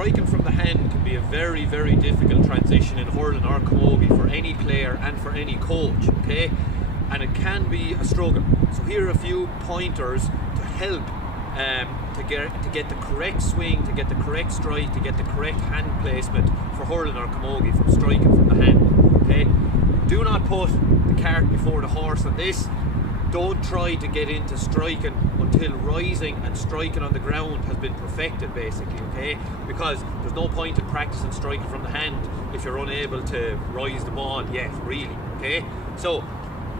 striking from the hand can be a very, very difficult transition in hurling or camogie for any player and for any coach, okay? And it can be a struggle. So here are a few pointers to help to get the correct swing, to get the correct strike, to get the correct hand placement for hurling or camogie from striking from the hand, okay? Do not put the cart before the horse on this. Don't try to get into striking until rising and striking on the ground has been perfected, basically, okay? Because there's no point in practicing striking from the hand if you're unable to rise the ball yet, really, okay? So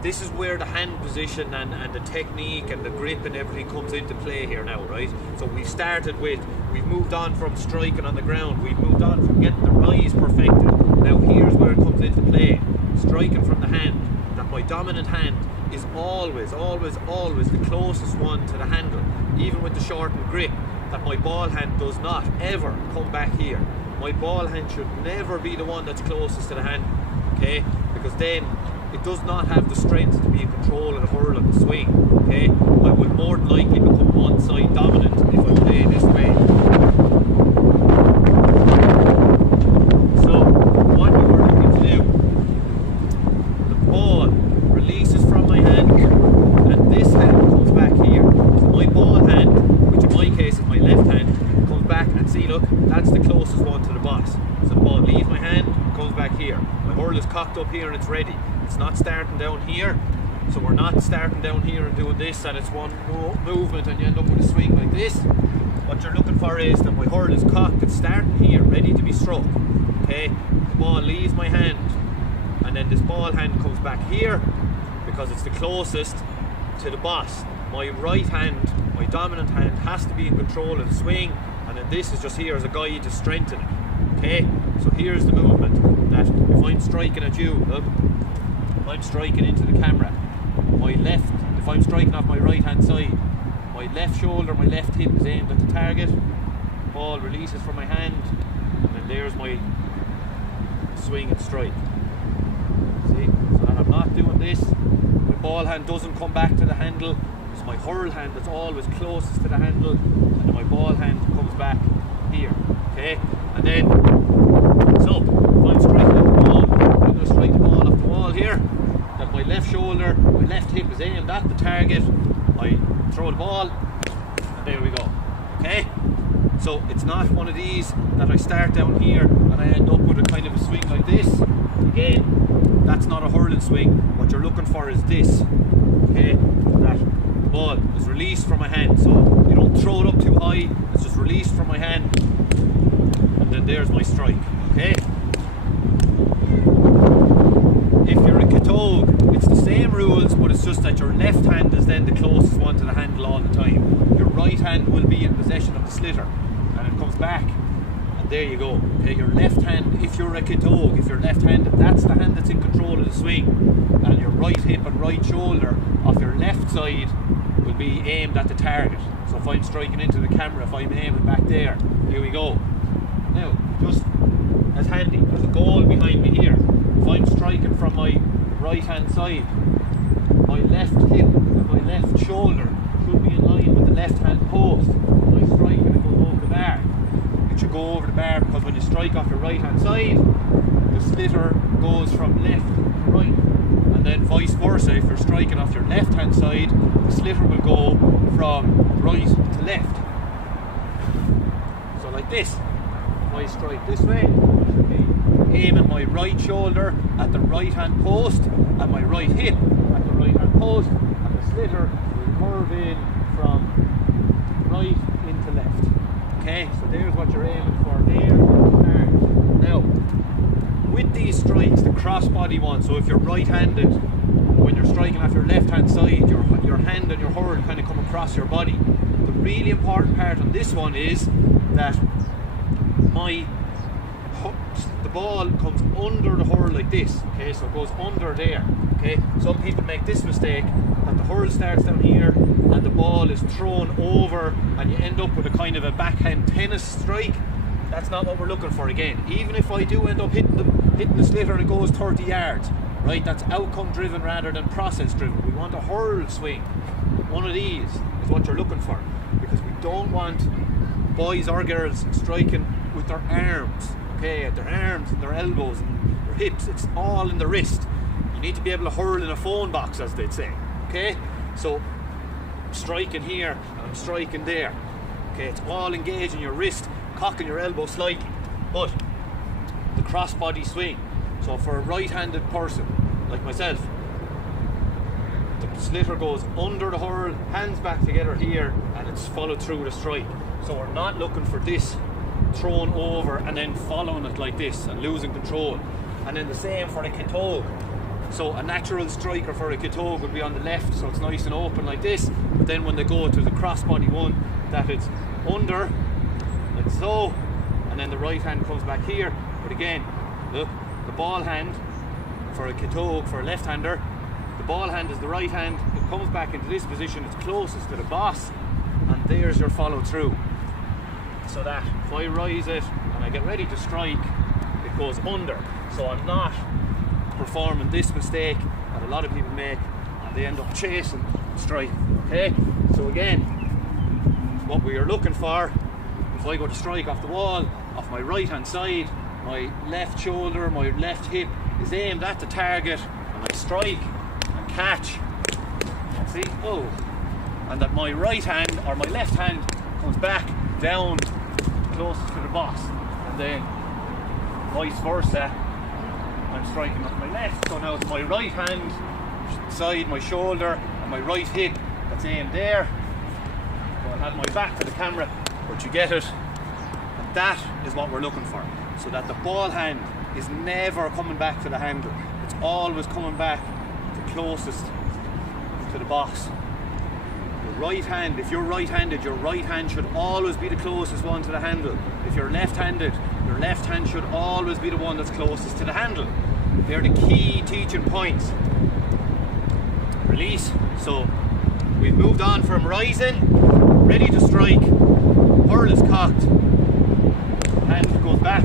this is where the hand position and the technique and the grip and everything comes into play here now, right? So we've moved on from striking on the ground, we've moved on from getting the rise perfected. Now here's where it comes into play. Striking from the hand, that my dominant hand is always the closest one to the handle, even with the shortened grip, that my ball hand does not ever come back here. My ball hand should never be the one that's closest to the hand, okay? Because then it does not have the strength to be in control of the hurl of the swing, okay? I will more than likely become one side dominant if I play this way. So what we were looking to do, the ball releases from my hand and this hand comes back here. So my ball hand, which in my case is my left hand, comes back and see, look, that's the closest one to the boss. So the ball leaves my hand, comes back here. My hurl is cocked up here and it's ready. It's not starting down here, so we're not starting down here and doing this and it's one movement and you end up with a swing like this. What you're looking for is that my hurl is cocked, it's starting here, ready to be struck, okay? The ball leaves my hand and then this ball hand comes back here because it's the closest to the boss. My right hand, my dominant hand, has to be in control of the swing, and then this is just here as a guide to strengthen it, okay? So here's the movement, that if I'm striking at you, look, I'm striking into the camera. My left, if I'm striking off my right hand side, my left shoulder, my left hip is aimed at the target, ball releases from my hand, and then there's my swing and strike. See, so that I'm not doing this, my ball hand doesn't come back to the handle, it's my hurl hand that's always closest to the handle, and then my ball hand comes back here, okay? And then, so, if I'm striking at the ball, I'm going to strike the ball off the wall here, that my left shoulder, my left hip is aimed at the target, I throw the ball, and there we go, okay? So it's not one of these that I start down here and I end up with a kind of a swing like this. Again, that's not a hurling swing. What you're looking for is this, okay? That the ball is released from my hand, so you don't throw it up too high, it's just released from my hand, and then there's my strike, okay? If you're a camogie, it's the same rules, but it's just that your left hand is then the closest one to the handle all the time. Your right hand will be in possession of the slitter, and it comes back, and there you go. Okay, your left hand, if you're a camogie, if you're left-handed, that's the hand that's in control of the swing, and your right hip and right shoulder off your left side will be aimed at the target. So if I'm striking into the camera, if I'm aiming back there, here we go. Now, just as handy, there's a goal behind me here. If I'm striking from my right hand side, my left hip and my left shoulder should be in line with the left hand post. When I strike and it goes over the bar, it should go over the bar, because when you strike off your right hand side, the slitter goes from left to right, and then vice versa. If you're striking off your left hand side, the slitter will go from right to left. So like this. If I strike this way, I should be aiming my right shoulder at the right hand post and my right hip at the right hand post, and the slitter will curve in from right into left. Okay, so there's what you're aiming for there. Now, with these strikes, the crossbody one, so if you're right-handed, when you're striking off your left-hand side, your hand and your hurl kind of come across your body. The really important part on this one is that the ball comes under the hurl like this, okay, so it goes under there, okay. Some people make this mistake, that the hurl starts down here and the ball is thrown over and you end up with a kind of a backhand tennis strike. That's not what we're looking for. Again, even if I do end up hitting the slitter and it goes 30 yards, right, that's outcome driven rather than process driven. We want a hurl swing. One of these is what you're looking for, because we don't want boys or girls striking with their arms, okay, their arms and their elbows and their hips. It's all in the wrist. You need to be able to hurl in a phone box, as they'd say, okay? So I'm striking here and I'm striking there, okay? It's all engaging your wrist, cocking your elbow slightly. But the crossbody swing, so for a right-handed person like myself, the slitter goes under the hurl, hands back together here, and it's followed through the strike. So we're not looking for this thrown over and then following it like this and losing control. And then the same for the camogie. So a natural striker for a camogie would be on the left, so it's nice and open like this. But then when they go to the crossbody one, that it's under, like so, and then the right hand comes back here. But again, look, the ball hand for a camogie, for a left-hander, the ball hand is the right hand. It comes back into this position, it's closest to the boss, and there's your follow through. So that if I rise it and I get ready to strike, it goes under. So I'm not performing this mistake that a lot of people make, and they end up chasing strike. Okay, so again, what we are looking for, if I go to strike off the wall, off my right hand side, my left shoulder, my left hip is aimed at the target, and I strike and catch. See, oh, and that my right hand or my left hand comes back down closest to the boss, and then vice versa, I'm striking off my left. So now it's my right hand side, my shoulder, and my right hip that's aimed there. So I'll have my back to the camera, but you get it. And that is what we're looking for. So that the ball hand is never coming back to the handle. It's always coming back the closest to the boss. Your right hand, if you're right-handed, your right hand should always be the closest one to the handle. If you're left-handed, your left hand should always be the one that's closest to the handle. They're the key teaching points. Release. So we've moved on from rising, ready to strike, hurl is cocked, hand goes back,